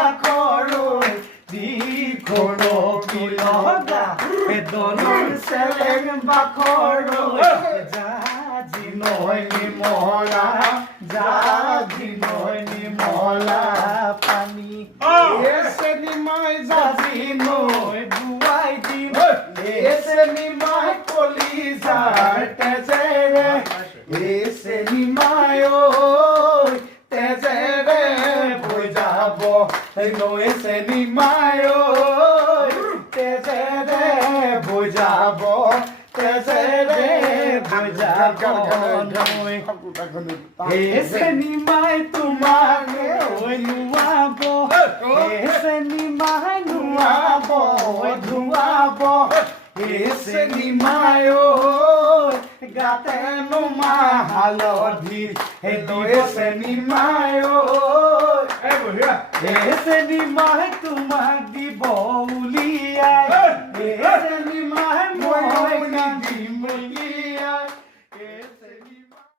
বাখৰৈ দিখৰ বিলগা বেদনৰ চেলেং বাখৰৈ জাজি নৈ নিমলা জাজি নৈ নিমলা পানী এচেনি মই জাজি নৈ বুৱাই দিম এচেনি মই কলিজাৰ তেজেৰে এচেনি মই তেজেৰে বৈ যাব নৈ চেনি মই তেজেৰে বৈ যাব তেজেৰে বৈ যাব নৈ এচেনি মই তোমাকে নুৱাব এচেনি মই নুৱাব ধুৱাব এচেনি মই গাতে নুমা হালধি এচেনি মই এচেনি মই তোমাক দিব উলিয়াই